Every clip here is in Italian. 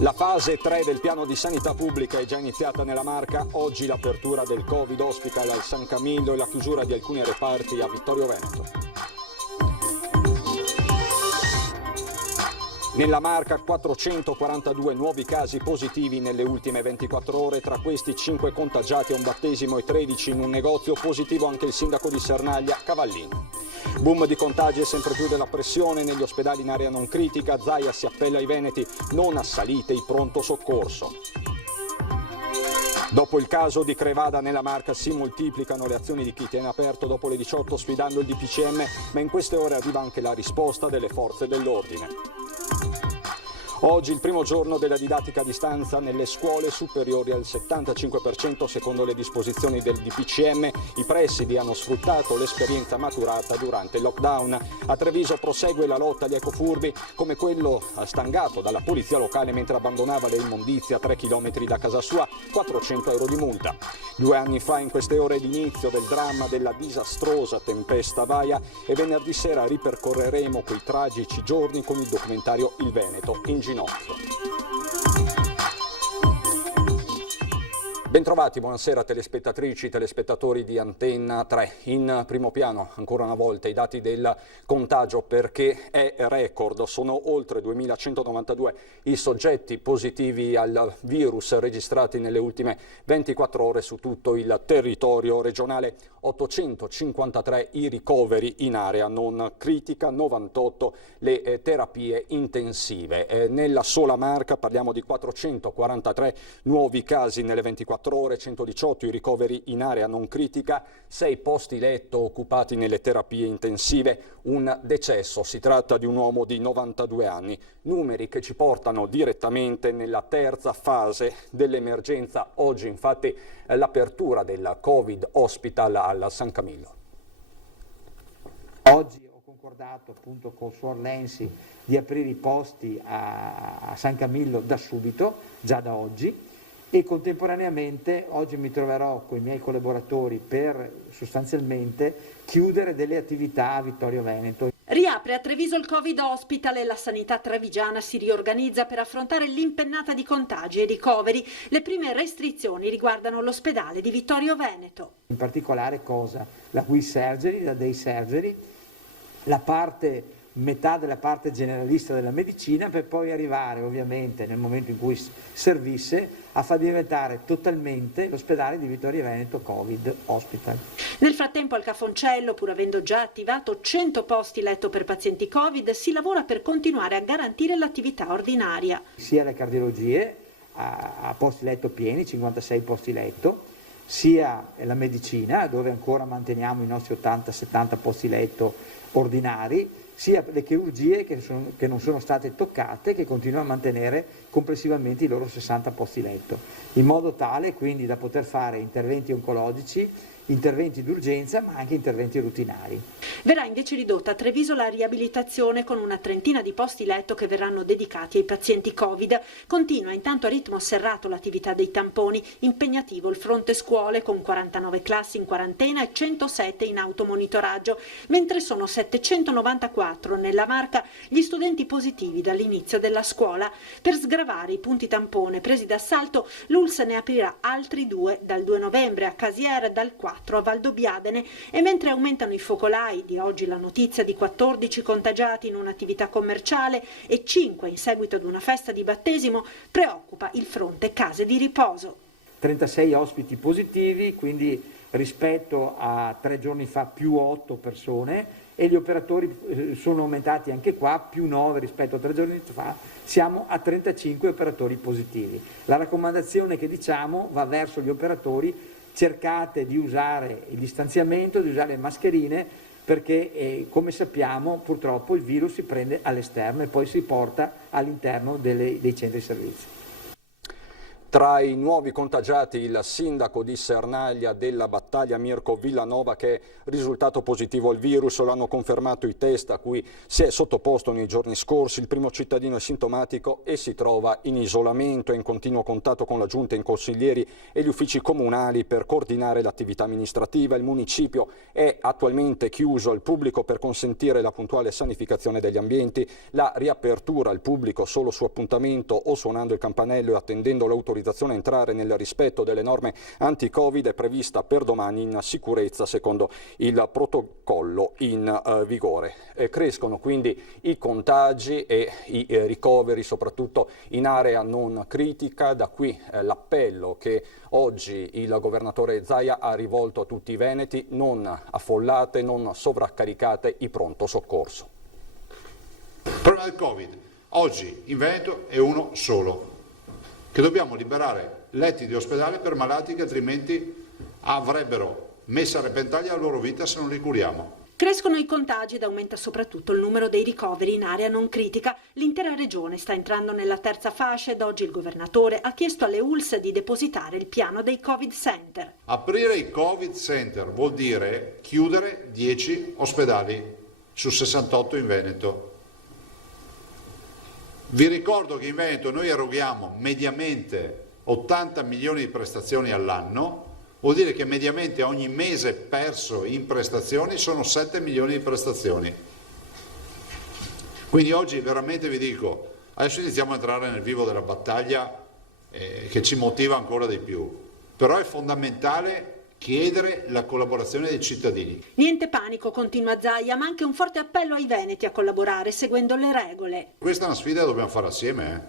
La fase 3 del piano di sanità pubblica è già iniziata nella Marca. Oggi l'apertura del Covid Hospital al San Camillo e la chiusura di alcuni reparti a Vittorio Veneto. Nella Marca 442 nuovi casi positivi nelle ultime 24 ore, tra questi 5 contagiati a un battesimo e 13 in un negozio, positivo anche il sindaco di Sernaglia, Cavallino. Boom di contagi e sempre più della pressione negli ospedali in area non critica. Zaia si appella ai veneti, non assalite il pronto soccorso. Dopo il caso di Crevada nella Marca si moltiplicano le azioni di chi tiene aperto dopo le 18 sfidando il DPCM, ma in queste ore arriva anche la risposta delle forze dell'ordine. Oggi il primo giorno della didattica a distanza nelle scuole, superiori al 75% secondo le disposizioni del DPCM. I presidi hanno sfruttato l'esperienza maturata durante il lockdown. A Treviso prosegue la lotta agli ecofurbi, come quello stangato dalla polizia locale mentre abbandonava le immondizie a 3 chilometri da casa sua, 400 euro di multa. 2 anni fa, in queste ore, l'inizio del dramma della disastrosa tempesta Vaia, e venerdì sera ripercorreremo quei tragici giorni con il documentario Il Veneto in ginocchio. Bentrovati, buonasera telespettatrici, telespettatori di Antenna 3. In primo piano, ancora una volta, i dati del contagio, perché è record. Sono oltre 2192 i soggetti positivi al virus registrati nelle ultime 24 ore su tutto il territorio regionale. 853 i ricoveri in area non critica, 98 le terapie intensive. Nella sola Marca parliamo di 443 nuovi casi nelle 24 ore, 118 i ricoveri in area non critica, 6 posti letto occupati nelle terapie intensive, un decesso. Si tratta di un uomo di 92 anni. Numeri che ci portano direttamente nella terza fase dell'emergenza. Oggi infatti l'apertura del Covid Hospital al San Camillo. Oggi ho concordato appunto con Suor Lenzi di aprire i posti a San Camillo da subito, già da oggi, e contemporaneamente oggi mi troverò con i miei collaboratori per sostanzialmente chiudere delle attività a Vittorio Veneto. Riapre a Treviso il Covid Hospital e la sanità trevigiana si riorganizza per affrontare l'impennata di contagi e ricoveri. Le prime restrizioni riguardano l'ospedale di Vittorio Veneto. In particolare cosa? La Wheel Surgery, la Day Surgery, metà della parte generalista della medicina, per poi arrivare ovviamente nel momento in cui servisse a far diventare totalmente l'ospedale di Vittorio Veneto Covid Hospital. Nel frattempo al Cafoncello, pur avendo già attivato 100 posti letto per pazienti Covid, si lavora per continuare a garantire l'attività ordinaria. Sia le cardiologie a posti letto pieni, 56 posti letto, sia la medicina, dove ancora manteniamo i nostri 80-70 posti letto ordinari, sia le chirurgie che non sono state toccate, che continuano a mantenere complessivamente i loro 60 posti letto, in modo tale quindi da poter fare interventi oncologici, interventi d'urgenza, ma anche interventi rutinari. Verrà invece ridotta a Treviso la riabilitazione con una trentina di posti letto che verranno dedicati ai pazienti Covid. Continua intanto a ritmo serrato l'attività dei tamponi, impegnativo il fronte scuole con 49 classi in quarantena e 107 in automonitoraggio, mentre sono 794 nella Marca gli studenti positivi dall'inizio della scuola. Per sgravare i punti tampone presi d'assalto, l'ULSS ne aprirà altri 2 dal 2 novembre a Casier, dal 4 a Valdobbiadene, e mentre aumentano i focolai, di oggi la notizia di 14 contagiati in un'attività commerciale e 5 in seguito ad una festa di battesimo, preoccupa il fronte case di riposo. 36 ospiti positivi, quindi rispetto a 3 giorni fa più 8 persone, e gli operatori sono aumentati anche qua, più 9 rispetto a 3 giorni fa, siamo a 35 operatori positivi. La raccomandazione che diciamo va verso gli operatori: cercate di usare il distanziamento, di usare le mascherine, perché come sappiamo purtroppo il virus si prende all'esterno e poi si porta all'interno dei centri di servizio. Tra i nuovi contagiati il sindaco di Sernaglia della Battaglia Mirko Villanova, che è risultato positivo al virus. L'hanno confermato i test a cui si è sottoposto nei giorni scorsi. Il primo cittadino è sintomatico e si trova in isolamento, è in continuo contatto con la giunta, i consiglieri e gli uffici comunali per coordinare l'attività amministrativa. Il municipio è attualmente chiuso al pubblico per consentire la puntuale sanificazione degli ambienti. La riapertura al pubblico solo su appuntamento o suonando il campanello e attendendo l'autorizzazione a entrare nel rispetto delle norme anti-Covid è prevista per domani in sicurezza secondo il protocollo in vigore. Crescono quindi i contagi e i ricoveri soprattutto in area non critica. Da qui l'appello che oggi il governatore Zaia ha rivolto a tutti i veneti: non affollate, non sovraccaricate i pronto soccorso. Il problema del Covid oggi in Veneto è uno solo, che dobbiamo liberare letti di ospedale per malati che altrimenti avrebbero messo a repentaglio la loro vita se non li curiamo. Crescono i contagi ed aumenta soprattutto il numero dei ricoveri in area non critica. L'intera regione sta entrando nella terza fascia ed oggi il governatore ha chiesto alle ULSS di depositare il piano dei Covid Center. Aprire i Covid Center vuol dire chiudere 10 ospedali su 68 in Veneto. Vi ricordo che in Veneto noi eroghiamo mediamente 80 milioni di prestazioni all'anno, vuol dire che mediamente ogni mese perso in prestazioni sono 7 milioni di prestazioni. Quindi oggi veramente vi dico, adesso iniziamo a entrare nel vivo della battaglia che ci motiva ancora di più, però è fondamentale chiedere la collaborazione dei cittadini. Niente panico, continua Zaia, ma anche un forte appello ai veneti a collaborare seguendo le regole. Questa è una sfida che dobbiamo fare assieme.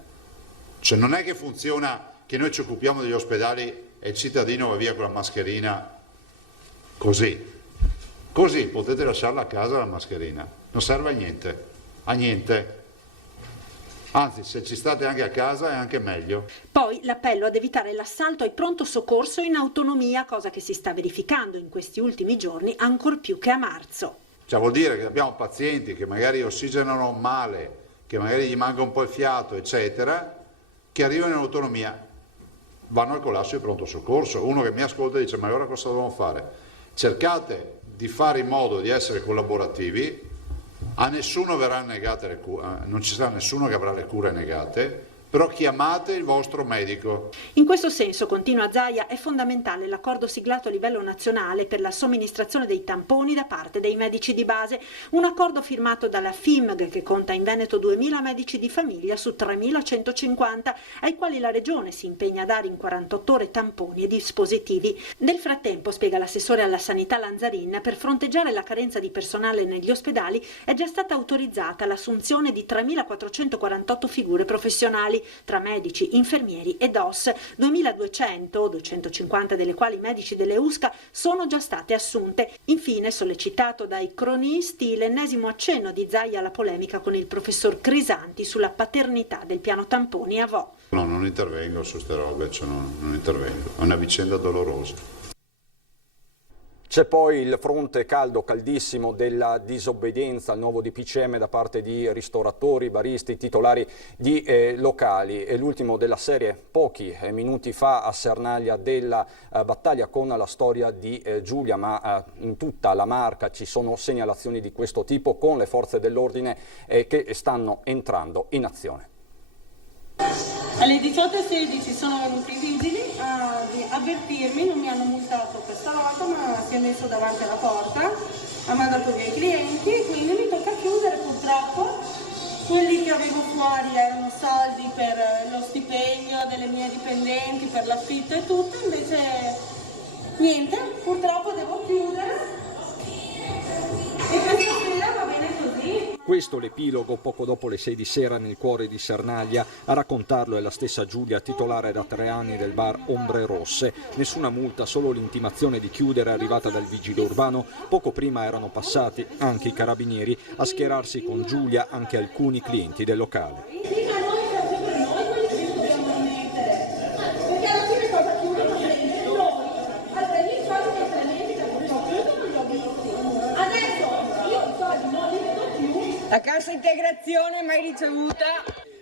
Cioè non è che funziona che noi ci occupiamo degli ospedali e il cittadino va via con la mascherina così. Così potete lasciarla a casa la mascherina, non serve a niente. Anzi, se ci state anche a casa è anche meglio. Poi l'appello ad evitare l'assalto ai pronto soccorso in autonomia, cosa che si sta verificando in questi ultimi giorni ancor più che a marzo. Cioè vuol dire che abbiamo pazienti che magari ossigenano male, che magari gli manca un po' il fiato, eccetera, che arrivano in autonomia, vanno al collasso di pronto soccorso. Uno che mi ascolta dice: ma allora cosa dobbiamo fare? Cercate di fare in modo di essere collaborativi. A nessuno verrà negate le cure, non ci sarà nessuno che avrà le cure negate, però chiamate il vostro medico. In questo senso, continua Zaia, è fondamentale l'accordo siglato a livello nazionale per la somministrazione dei tamponi da parte dei medici di base, un accordo firmato dalla FIMG che conta in Veneto 2.000 medici di famiglia su 3.150, ai quali la regione si impegna a dare in 48 ore tamponi e dispositivi. Nel frattempo, spiega l'assessore alla sanità Lanzarin, per fronteggiare la carenza di personale negli ospedali è già stata autorizzata l'assunzione di 3.448 figure professionali, tra medici, infermieri e DOS. 2.200, 250 delle quali medici delle USCA, sono già state assunte. Infine, sollecitato dai cronisti, l'ennesimo accenno di Zaia alla polemica con il professor Crisanti sulla paternità del piano tamponi a Vo. No, non intervengo su ste robe, cioè non intervengo, è una vicenda dolorosa. C'è poi il fronte caldo, caldissimo della disobbedienza al nuovo DPCM da parte di ristoratori, baristi, titolari di locali. È l'ultimo della serie pochi minuti fa a Sernaglia della battaglia con la storia di Giulia, ma in tutta la Marca ci sono segnalazioni di questo tipo con le forze dell'ordine che stanno entrando in azione. Alle 18:16 sono venuti i vigili a avvertirmi, non mi hanno multato questa volta, ma si è messo davanti alla porta, ha mandato via i clienti, quindi mi tocca chiudere purtroppo. Quelli che avevo fuori erano soldi per lo stipendio delle mie dipendenti, per l'affitto e tutto, invece niente, purtroppo devo chiudere. E questa sera va bene così. Questo l'epilogo poco dopo le 6 di sera nel cuore di Sernaglia. A raccontarlo è la stessa Giulia, titolare da 3 anni del bar Ombre Rosse. Nessuna multa, solo l'intimazione di chiudere arrivata dal vigile urbano. Poco prima erano passati anche i carabinieri a schierarsi con Giulia anche alcuni clienti del locale. La cassa integrazione mai ricevuta.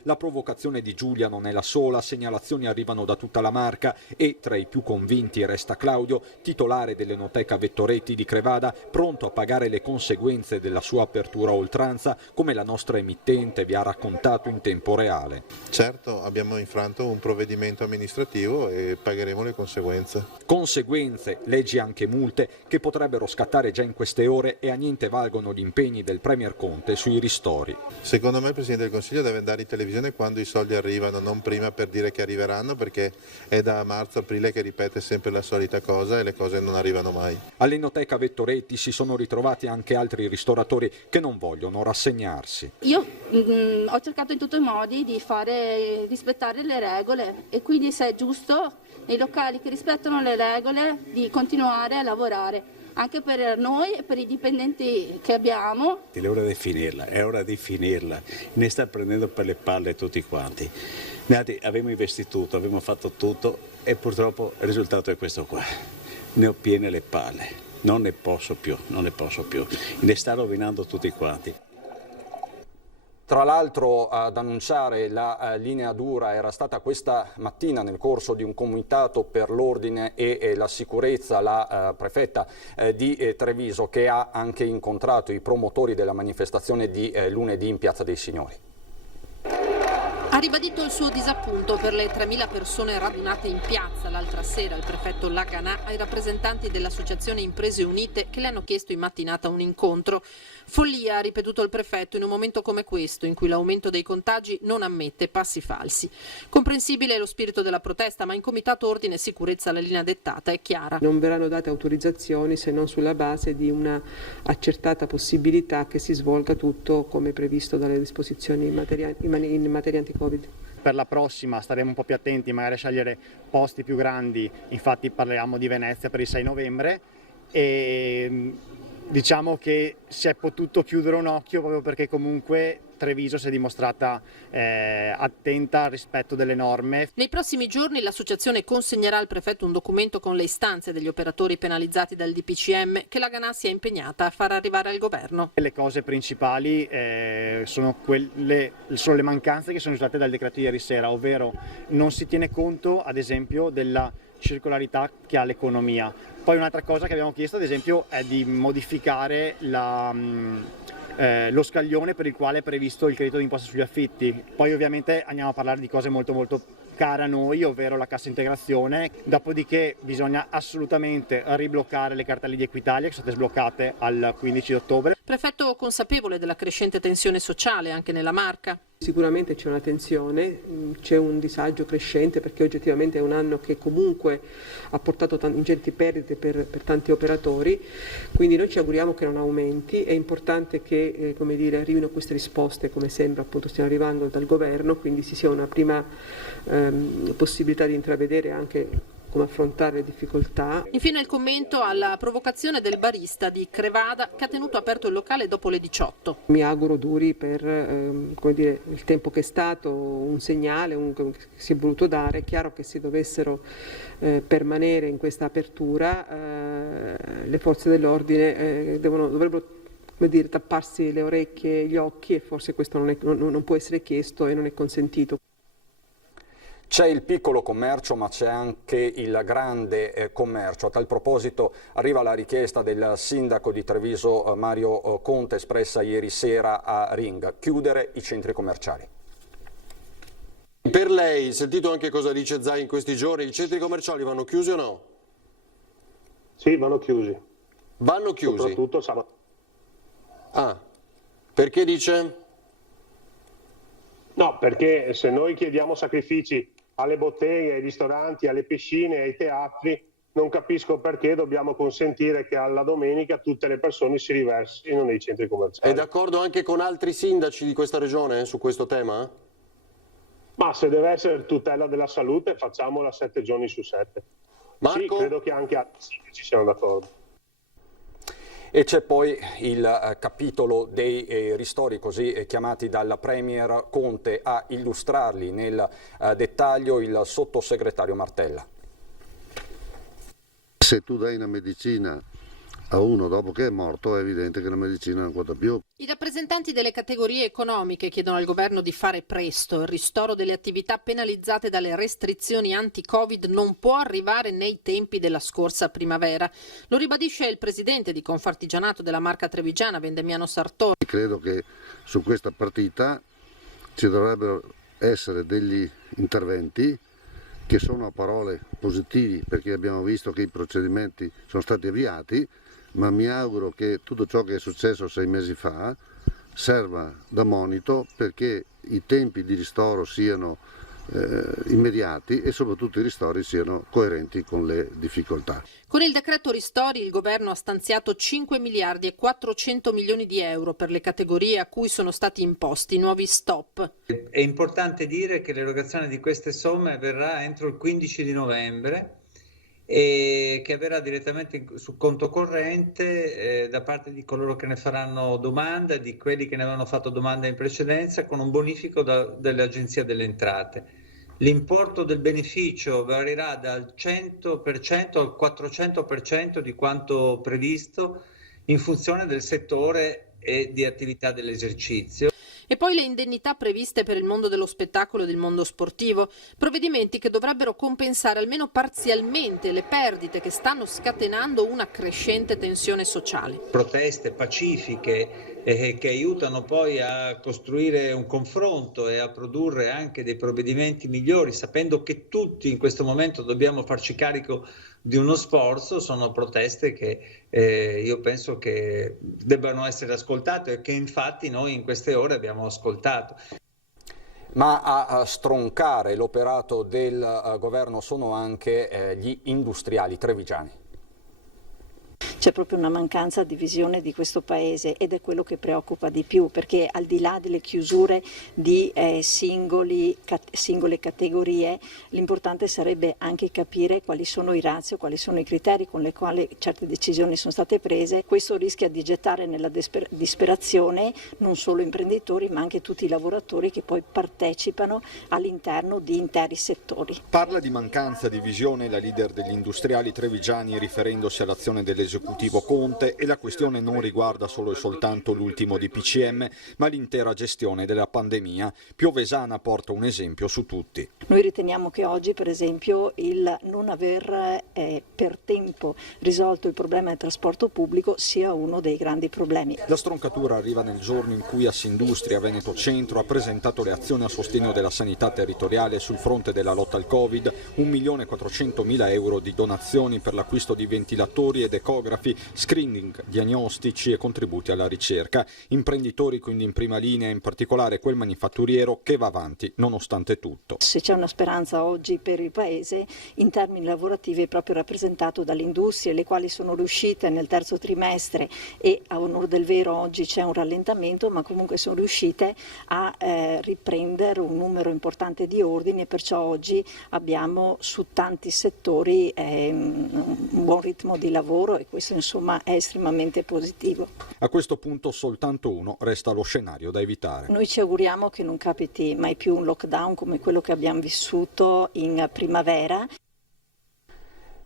La provocazione di Giulia non è la sola, segnalazioni arrivano da tutta la Marca e tra i più convinti resta Claudio, titolare dell'Enoteca Vettoretti di Crevada, pronto a pagare le conseguenze della sua apertura a oltranza, come la nostra emittente vi ha raccontato in tempo reale. Certo, abbiamo infranto un provvedimento amministrativo e pagheremo le conseguenze. Conseguenze, leggi anche multe, che potrebbero scattare già in queste ore e a niente valgono gli impegni del Premier Conte sui ristori. Secondo me il Presidente del Consiglio deve andare in televisione quando i soldi arrivano, non prima per dire che arriveranno, perché è da marzo-aprile che ripete sempre la solita cosa e le cose non arrivano mai. All'Enoteca Vettoretti si sono ritrovati anche altri ristoratori che non vogliono rassegnarsi. Io ho cercato in tutti i modi di fare rispettare le regole e quindi, se è giusto, nei locali che rispettano le regole, di continuare a lavorare. Anche per noi e per i dipendenti che abbiamo. È ora di finirla, ne sta prendendo per le palle tutti quanti. Noi abbiamo investito tutto, abbiamo fatto tutto e purtroppo il risultato è questo qua. Ne ho piene le palle, non ne posso più, ne sta rovinando tutti quanti. Tra l'altro ad annunciare la linea dura era stata questa mattina nel corso di un comitato per l'ordine e la sicurezza la prefetta di Treviso, che ha anche incontrato i promotori della manifestazione di lunedì in Piazza dei Signori. Ha ribadito il suo disappunto per le 3.000 persone radunate in piazza l'altra sera. Il prefetto Laganà ai rappresentanti dell'Associazione Imprese Unite che le hanno chiesto in mattinata un incontro. Follia, ha ripetuto il prefetto, in un momento come questo, in cui l'aumento dei contagi non ammette passi falsi. Comprensibile lo spirito della protesta, ma in Comitato Ordine e Sicurezza la linea dettata è chiara. Non verranno date autorizzazioni se non sulla base di una accertata possibilità che si svolga tutto come previsto dalle disposizioni in materia anti-Covid. Per la prossima staremo un po' più attenti, magari a scegliere posti più grandi, infatti parliamo di Venezia per il 6 novembre e diciamo che si è potuto chiudere un occhio proprio perché comunque Treviso si è dimostrata attenta al rispetto delle norme. Nei prossimi giorni l'associazione consegnerà al prefetto un documento con le istanze degli operatori penalizzati dal DPCM che la Ganà si è impegnata a far arrivare al governo. Le cose principali sono le mancanze che sono risultate dal decreto ieri sera, ovvero non si tiene conto ad esempio della circolarità che ha l'economia. Poi un'altra cosa che abbiamo chiesto ad esempio è di modificare lo scaglione per il quale è previsto il credito d'imposta sugli affitti. Poi ovviamente andiamo a parlare di cose molto care a noi, ovvero la cassa integrazione. Dopodiché bisogna assolutamente ribloccare le cartelle di Equitalia che sono state sbloccate al 15 ottobre. Prefetto consapevole della crescente tensione sociale anche nella Marca. Sicuramente c'è una tensione, c'è un disagio crescente perché oggettivamente è un anno che comunque ha portato ingenti perdite per tanti operatori, quindi noi ci auguriamo che non aumenti. È importante che arrivino queste risposte, come sembra appunto stiano arrivando dal governo, quindi si sia una prima possibilità di intravedere anche come affrontare le difficoltà. Infine il commento alla provocazione del barista di Crevada che ha tenuto aperto il locale dopo le 18. Mi auguro duri per il tempo che è stato, un segnale che si è voluto dare. È chiaro che se dovessero permanere in questa apertura le forze dell'ordine dovrebbero tapparsi le orecchie e gli occhi, e forse questo non può essere chiesto e non è consentito. C'è il piccolo commercio, ma c'è anche il grande commercio. A tal proposito arriva la richiesta del sindaco di Treviso Mario Conte, espressa ieri sera a Ring: chiudere i centri commerciali. Per lei, sentito anche cosa dice Zai in questi giorni, i centri commerciali vanno chiusi o no? Sì, vanno chiusi. Vanno chiusi? Soprattutto sabato. Ah, perché dice? No, perché se noi chiediamo sacrifici alle botteghe, ai ristoranti, alle piscine, ai teatri, non capisco perché dobbiamo consentire che alla domenica tutte le persone si riversino nei centri commerciali. È d'accordo anche con altri sindaci di questa regione su questo tema? Ma se deve essere tutela della salute, facciamola 7 giorni su 7. Marco? Sì, credo che anche altri sindaci siano d'accordo. E c'è poi il capitolo dei ristori, così chiamati dal Premier Conte. A illustrarli nel dettaglio il sottosegretario Martella. Se tu dai una medicina a uno dopo che è morto, è evidente che la medicina non conta più. I rappresentanti delle categorie economiche chiedono al governo di fare presto. Il ristoro delle attività penalizzate dalle restrizioni anti-Covid non può arrivare nei tempi della scorsa primavera. Lo ribadisce il presidente di Confartigianato della Marca Trevigiana, Vendemiano Sartori. Credo che su questa partita ci dovrebbero essere degli interventi che sono a parole positivi, perché abbiamo visto che i procedimenti sono stati avviati, ma mi auguro che tutto ciò che è successo 6 mesi fa serva da monito perché i tempi di ristoro siano immediati e soprattutto i ristori siano coerenti con le difficoltà. Con il decreto ristori il governo ha stanziato 5 miliardi e 400 milioni di euro per le categorie a cui sono stati imposti nuovi stop. È importante dire che l'erogazione di queste somme avverrà entro il 15 di novembre e che avverrà direttamente su conto corrente da parte di coloro che ne faranno domanda e di quelli che ne avevano fatto domanda in precedenza con un bonifico dell'Agenzia delle Entrate. L'importo del beneficio varierà dal 100% al 400% di quanto previsto in funzione del settore e di attività dell'esercizio. E poi le indennità previste per il mondo dello spettacolo e del mondo sportivo, provvedimenti che dovrebbero compensare almeno parzialmente le perdite che stanno scatenando una crescente tensione sociale. Proteste pacifiche che aiutano poi a costruire un confronto e a produrre anche dei provvedimenti migliori, sapendo che tutti in questo momento dobbiamo farci carico di uno sforzo, sono proteste che io penso che debbano essere ascoltate e che infatti noi in queste ore abbiamo ascoltato. Ma a stroncare l'operato del governo sono anche gli industriali trevigiani. C'è proprio una mancanza di visione di questo paese ed è quello che preoccupa di più, perché al di là delle chiusure di singole categorie, l'importante sarebbe anche capire quali sono i ratio, quali sono i criteri con le quali certe decisioni sono state prese. Questo rischia di gettare nella disperazione non solo imprenditori ma anche tutti i lavoratori che poi partecipano all'interno di interi settori. Parla di mancanza di visione la leader degli industriali trevigiani riferendosi all'azione dell'esecutivo Conte, e la questione non riguarda solo e soltanto l'ultimo DPCM ma l'intera gestione della pandemia. Piovesana porta un esempio su tutti. Noi riteniamo che oggi per esempio il non aver per tempo risolto il problema del trasporto pubblico sia uno dei grandi problemi. La stroncatura arriva nel giorno in cui Assindustria Veneto Centro ha presentato le azioni a sostegno della sanità territoriale sul fronte della lotta al Covid, 1.400.000 euro di donazioni per l'acquisto di ventilatori ed ecografi, screening diagnostici e contributi alla ricerca. Imprenditori quindi in prima linea, in particolare quel manifatturiero che va avanti nonostante tutto. Se c'è una speranza oggi per il Paese in termini lavorativi è proprio rappresentato dalle industrie, le quali sono riuscite nel terzo trimestre, e a onor del vero oggi c'è un rallentamento, ma comunque sono riuscite a riprendere un numero importante di ordini, e perciò oggi abbiamo su tanti settori un buon ritmo di lavoro, e questo insomma è estremamente positivo. A questo punto soltanto uno resta lo scenario da evitare. Noi ci auguriamo che non capiti mai più un lockdown come quello che abbiamo vissuto in primavera.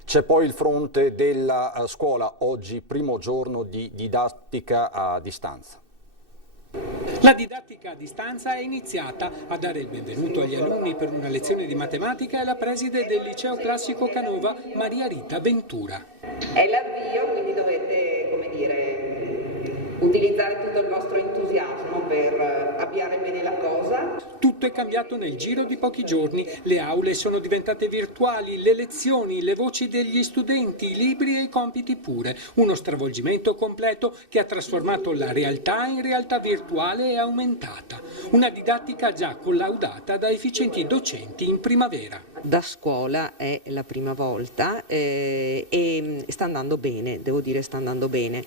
C'è poi il fronte della scuola, oggi primo giorno di didattica a distanza. La didattica a distanza è iniziata. A dare il benvenuto agli alunni per una lezione di matematica è la preside del liceo classico Canova, Maria Rita Ventura. È l'avvio, quindi dovete, come dire, utilizzare tutto il vostro entusiasmo per avviare bene la cosa. Tutto è cambiato nel giro di pochi giorni. Le aule sono diventate virtuali, le lezioni, le voci degli studenti, i libri e i compiti pure. Uno stravolgimento completo che ha trasformato la realtà in realtà virtuale e aumentata. Una didattica già collaudata da efficienti docenti in primavera. Da scuola è la prima volta e sta andando bene, devo dire sta andando bene.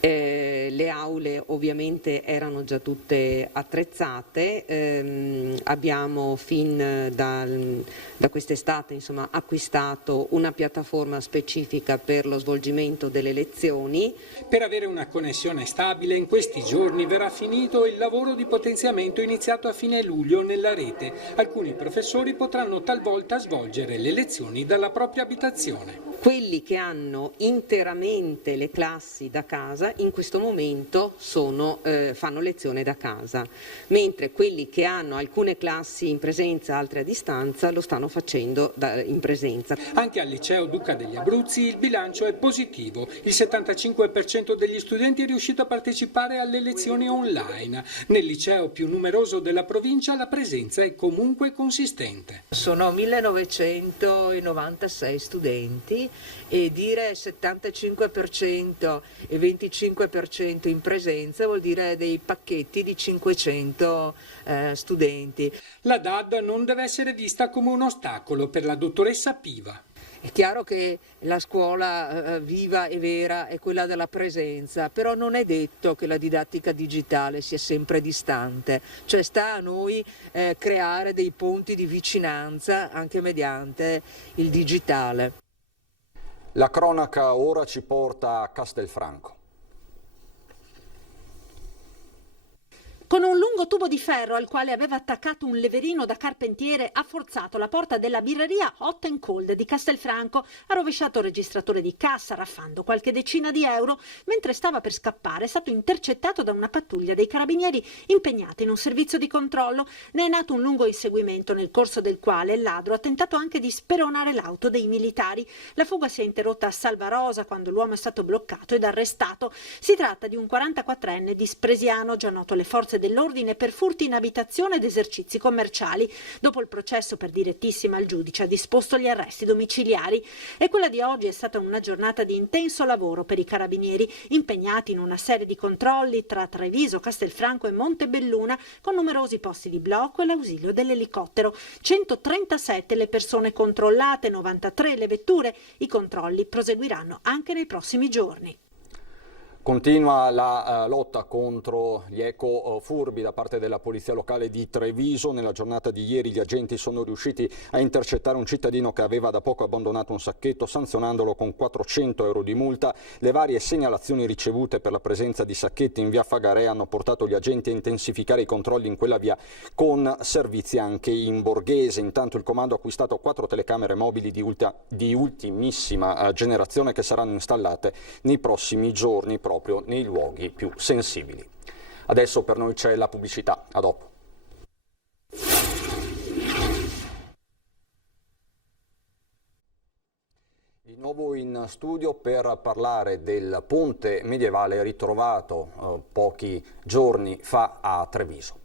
Le aule ovviamente erano già tutte attrezzate, abbiamo fin da quest'estate insomma acquistato una piattaforma specifica per lo svolgimento delle lezioni. Per avere una connessione stabile in questi giorni verrà finito il lavoro di potenziamento iniziato a fine luglio nella rete. Alcuni professori potranno talvolta svolgere le lezioni dalla propria abitazione. Quelli che hanno interamente le classi da casa in questo momento fanno lezione da casa, mentre quelli che hanno alcune classi in presenza, altre a distanza, lo stanno facendo in presenza. Anche al liceo Duca degli Abruzzi il bilancio è positivo. Il 75% degli studenti è riuscito a partecipare alle lezioni online. Nel liceo più numeroso della provincia la presenza è comunque consistente. Sono 1996 studenti e dire 75% e 25% in presenza vuol dire dei pacchetti di 500 studenti. La DAD non deve essere vista come un ostacolo per la dottoressa Piva. È chiaro che la scuola viva e vera è quella della presenza, però non è detto che la didattica digitale sia sempre distante, cioè sta a noi creare dei ponti di vicinanza anche mediante il digitale. La cronaca ora ci porta a Castelfranco. Con un lungo tubo di ferro al quale aveva attaccato un leverino da carpentiere ha forzato la porta della birreria Hot & Cold di Castelfranco, ha rovesciato il registratore di cassa raffando qualche decina di euro. Mentre stava per scappare è stato intercettato da una pattuglia dei carabinieri impegnata in un servizio di controllo. Ne è nato un lungo inseguimento nel corso del quale il ladro ha tentato anche di speronare l'auto dei militari. La fuga si è interrotta a Salvarosa quando l'uomo è stato bloccato ed arrestato. Si tratta di un 44enne di Spresiano, già noto alle forze dell'ordine per furti in abitazione ed esercizi commerciali. Dopo il processo per direttissima il giudice ha disposto gli arresti domiciliari. E quella di oggi è stata una giornata di intenso lavoro per i carabinieri, impegnati in una serie di controlli tra Treviso, Castelfranco e Montebelluna, con numerosi posti di blocco e l'ausilio dell'elicottero. 137 le persone controllate, 93 le vetture. I controlli proseguiranno anche nei prossimi giorni. Continua la lotta contro gli ecofurbi da parte della Polizia Locale di Treviso. Nella giornata di ieri gli agenti sono riusciti a intercettare un cittadino che aveva da poco abbandonato un sacchetto, sanzionandolo con 400 euro di multa. Le varie segnalazioni ricevute per la presenza di sacchetti in via Fagarea hanno portato gli agenti a intensificare i controlli in quella via con servizi anche in borghese. Intanto il comando ha acquistato 4 telecamere mobili di ultimissima generazione che saranno installate nei prossimi giorni proprio nei luoghi più sensibili. Adesso per noi c'è la pubblicità. A dopo. Di nuovo in studio per parlare del ponte medievale ritrovato pochi giorni fa a Treviso.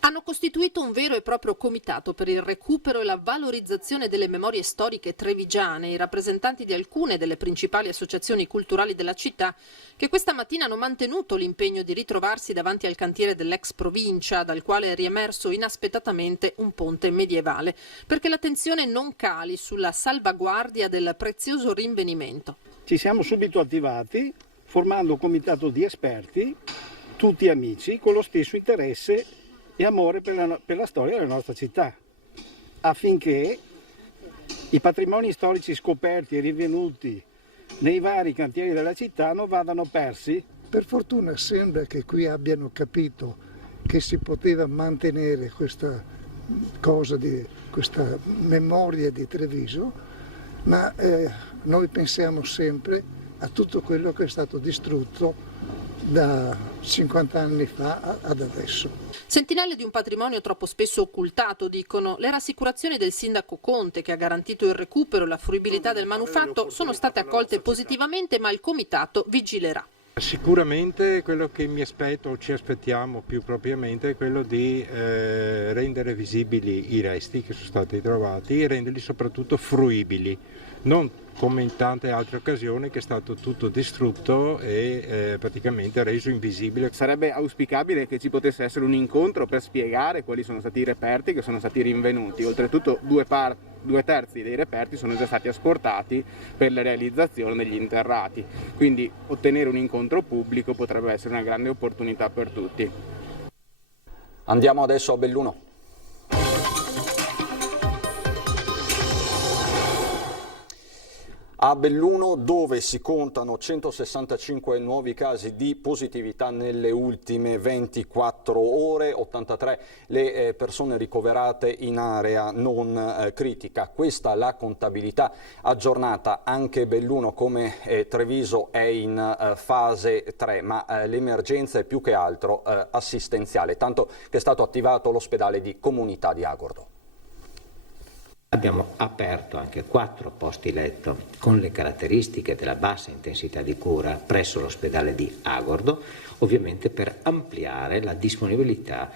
Hanno costituito un vero e proprio comitato per il recupero e la valorizzazione delle memorie storiche trevigiane i rappresentanti di alcune delle principali associazioni culturali della città, che questa mattina hanno mantenuto l'impegno di ritrovarsi davanti al cantiere dell'ex provincia, dal quale è riemerso inaspettatamente un ponte medievale, perché l'attenzione non cali sulla salvaguardia del prezioso rinvenimento. Ci siamo subito attivati formando un comitato di esperti, tutti amici, con lo stesso interesse e amore per la storia della nostra città, affinché i patrimoni storici scoperti e rinvenuti nei vari cantieri della città non vadano persi. Per fortuna sembra che qui abbiano capito che si poteva mantenere questa memoria di Treviso, ma noi pensiamo sempre a tutto quello che è stato distrutto da 50 anni fa ad adesso. Sentinelle di un patrimonio troppo spesso occultato, dicono. Le rassicurazioni del sindaco Conte, che ha garantito il recupero e la fruibilità del manufatto, sono state accolte positivamente, ma il comitato vigilerà. Sicuramente quello che mi aspetto, o ci aspettiamo più propriamente, è quello di rendere visibili i resti che sono stati trovati e renderli soprattutto fruibili, non come in tante altre occasioni che è stato tutto distrutto e praticamente reso invisibile. Sarebbe auspicabile che ci potesse essere un incontro per spiegare quali sono stati i reperti che sono stati rinvenuti. Oltretutto 2/3 dei reperti sono già stati asportati per la realizzazione degli interrati, quindi ottenere un incontro pubblico potrebbe essere una grande opportunità per tutti. Andiamo adesso a Belluno. A Belluno, dove si contano 165 nuovi casi di positività nelle ultime 24 ore, 83 le persone ricoverate in area non critica. Questa la contabilità aggiornata. Anche Belluno, come Treviso, è in fase 3, ma l'emergenza è più che altro assistenziale, tanto che è stato attivato l'ospedale di Comunità di Agordo. Abbiamo aperto anche 4 posti letto con le caratteristiche della bassa intensità di cura presso l'ospedale di Agordo, ovviamente per ampliare la disponibilità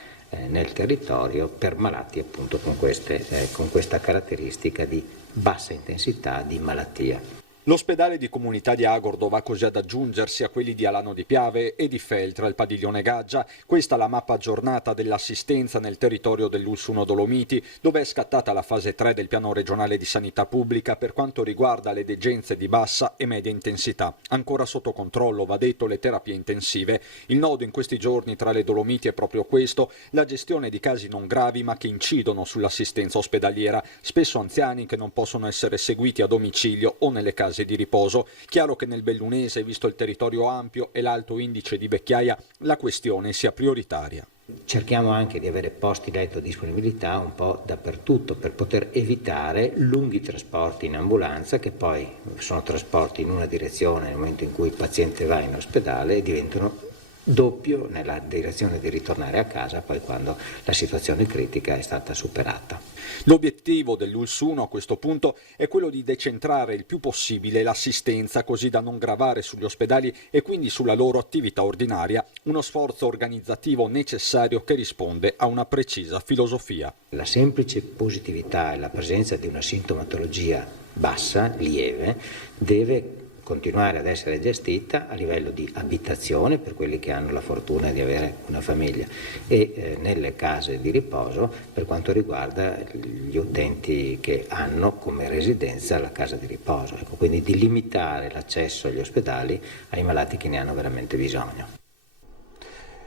nel territorio per malati appunto con questa caratteristica di bassa intensità di malattia. L'ospedale di Comunità di Agordo va così ad aggiungersi a quelli di Alano di Piave e di Feltre al padiglione Gaggia. Questa è la mappa aggiornata dell'assistenza nel territorio dell'Ulsuno Dolomiti, dove è scattata la fase 3 del piano regionale di sanità pubblica per quanto riguarda le degenze di bassa e media intensità. Ancora sotto controllo, va detto, le terapie intensive. Il nodo in questi giorni tra le Dolomiti è proprio questo, la gestione di casi non gravi ma che incidono sull'assistenza ospedaliera, spesso anziani che non possono essere seguiti a domicilio o nelle case di riposo. Chiaro che nel bellunese, visto il territorio ampio e l'alto indice di vecchiaia, la questione sia prioritaria. Cerchiamo anche di avere posti letto disponibilità un po' dappertutto per poter evitare lunghi trasporti in ambulanza, che poi sono trasporti in una direzione nel momento in cui il paziente va in ospedale e diventano doppio nella direzione di ritornare a casa poi quando la situazione critica è stata superata. L'obiettivo dell'Ulsuno a questo punto è quello di decentrare il più possibile l'assistenza, così da non gravare sugli ospedali e quindi sulla loro attività ordinaria, uno sforzo organizzativo necessario che risponde a una precisa filosofia. La semplice positività e la presenza di una sintomatologia bassa, lieve, deve continuare ad essere gestita a livello di abitazione per quelli che hanno la fortuna di avere una famiglia e nelle case di riposo per quanto riguarda gli utenti che hanno come residenza la casa di riposo. Ecco, quindi di limitare l'accesso agli ospedali ai malati che ne hanno veramente bisogno.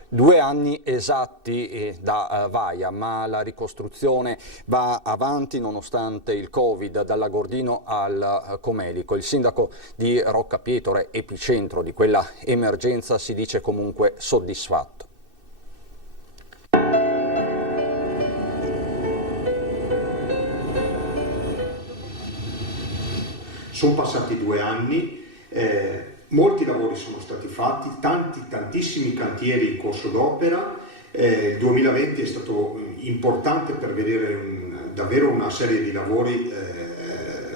2 anni esatti da Vaia, ma la ricostruzione va avanti nonostante il Covid, dall'Agordino al Comelico. Il sindaco di Roccapietore, epicentro di quella emergenza, si dice comunque soddisfatto. Sono passati 2 anni. Molti lavori sono stati fatti, tantissimi cantieri in corso d'opera. Il 2020 è stato importante per vedere davvero una serie di lavori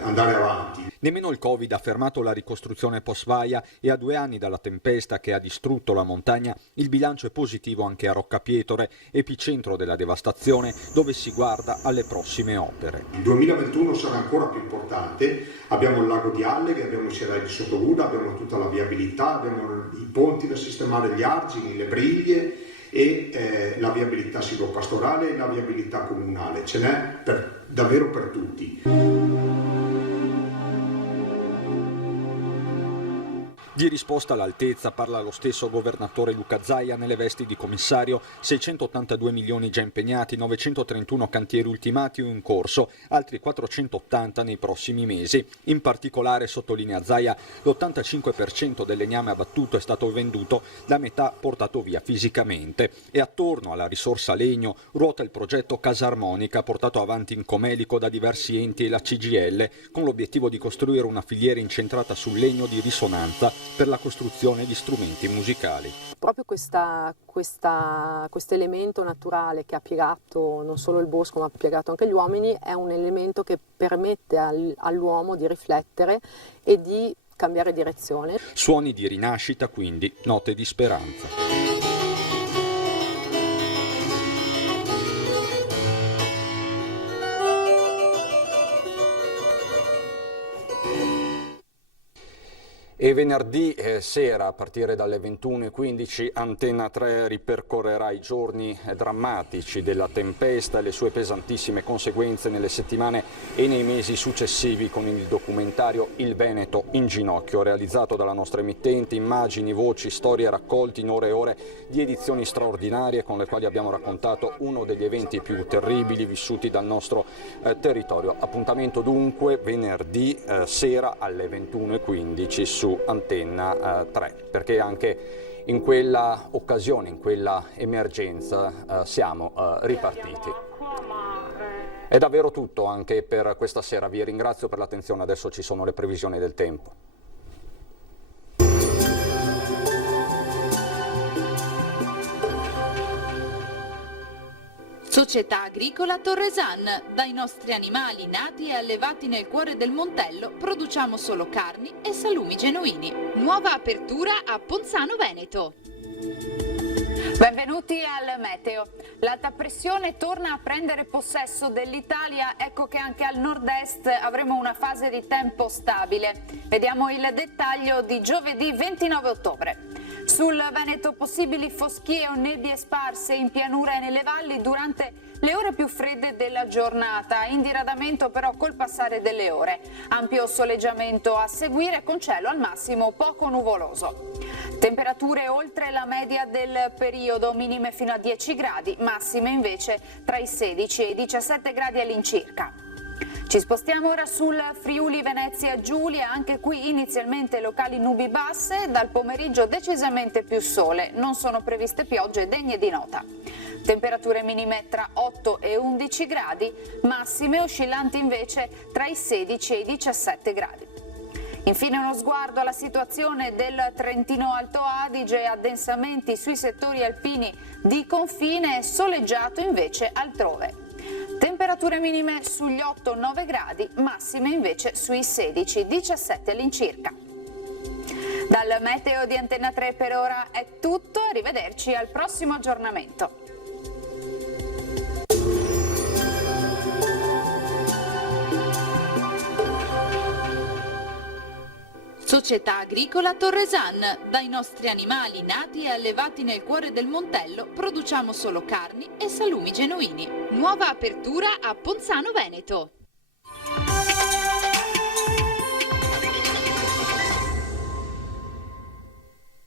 andare avanti. Nemmeno il Covid ha fermato la ricostruzione post-Vaia e a 2 anni dalla tempesta che ha distrutto la montagna il bilancio è positivo anche a Roccapietore, epicentro della devastazione, dove si guarda alle prossime opere. Il 2021 sarà ancora più importante, abbiamo il lago di Alleghe, abbiamo i serrari di Sottoguda, abbiamo tutta la viabilità, abbiamo i ponti da sistemare, gli argini, le briglie e la viabilità silvopastorale e la viabilità comunale. Ce n'è davvero per tutti. Di risposta all'altezza parla lo stesso governatore Luca Zaia nelle vesti di commissario, 682 milioni già impegnati, 931 cantieri ultimati o in corso, altri 480 nei prossimi mesi. In particolare, sottolinea Zaia, l'85% del legname abbattuto è stato venduto, la metà portato via fisicamente. E attorno alla risorsa legno ruota il progetto Casa Armonica portato avanti in Comelico da diversi enti e la CGIL, con l'obiettivo di costruire una filiera incentrata sul legno di risonanza per la costruzione di strumenti musicali. Proprio questo elemento naturale che ha piegato non solo il bosco ma ha piegato anche gli uomini è un elemento che permette all'uomo di riflettere e di cambiare direzione. Suoni di rinascita quindi, note di speranza. E venerdì sera, a partire dalle 21:15, Antenna 3 ripercorrerà i giorni drammatici della tempesta e le sue pesantissime conseguenze nelle settimane e nei mesi successivi con il documentario Il Veneto in ginocchio, realizzato dalla nostra emittente, immagini, voci, storie raccolti in ore e ore di edizioni straordinarie con le quali abbiamo raccontato uno degli eventi più terribili vissuti dal nostro territorio. Appuntamento dunque venerdì sera alle 21:15 su Antenna 3, perché anche in quella occasione, in quella emergenza siamo ripartiti. È davvero tutto anche per questa sera, vi ringrazio per l'attenzione, adesso ci sono le previsioni del tempo. Società Agricola Torresan. Dai nostri animali nati e allevati nel cuore del Montello produciamo solo carni e salumi genuini. Nuova apertura a Ponzano Veneto. Benvenuti al meteo. L'alta pressione torna a prendere possesso dell'Italia, ecco che anche al nord-est avremo una fase di tempo stabile. Vediamo il dettaglio di giovedì 29 ottobre. Sul Veneto possibili foschie o nebbie sparse in pianura e nelle valli durante le ore più fredde della giornata, in diradamento però col passare delle ore. Ampio soleggiamento a seguire con cielo al massimo poco nuvoloso. Temperature oltre la media del periodo, minime fino a 10 gradi, massime invece tra i 16 e i 17 gradi all'incirca. Ci spostiamo ora sul Friuli Venezia Giulia, anche qui inizialmente locali nubi basse, dal pomeriggio decisamente più sole, non sono previste piogge degne di nota. Temperature minime tra 8 e 11 gradi, massime oscillanti invece tra i 16 e i 17 gradi. Infine uno sguardo alla situazione del Trentino Alto Adige, addensamenti sui settori alpini di confine, soleggiato invece altrove. Temperature minime sugli 8-9 gradi, massime invece sui 16-17 all'incirca. Dal meteo di Antenna 3 per ora è tutto, arrivederci al prossimo aggiornamento. Società Agricola Torresan. Dai nostri animali nati e allevati nel cuore del Montello produciamo solo carni e salumi genuini. Nuova apertura a Ponzano Veneto.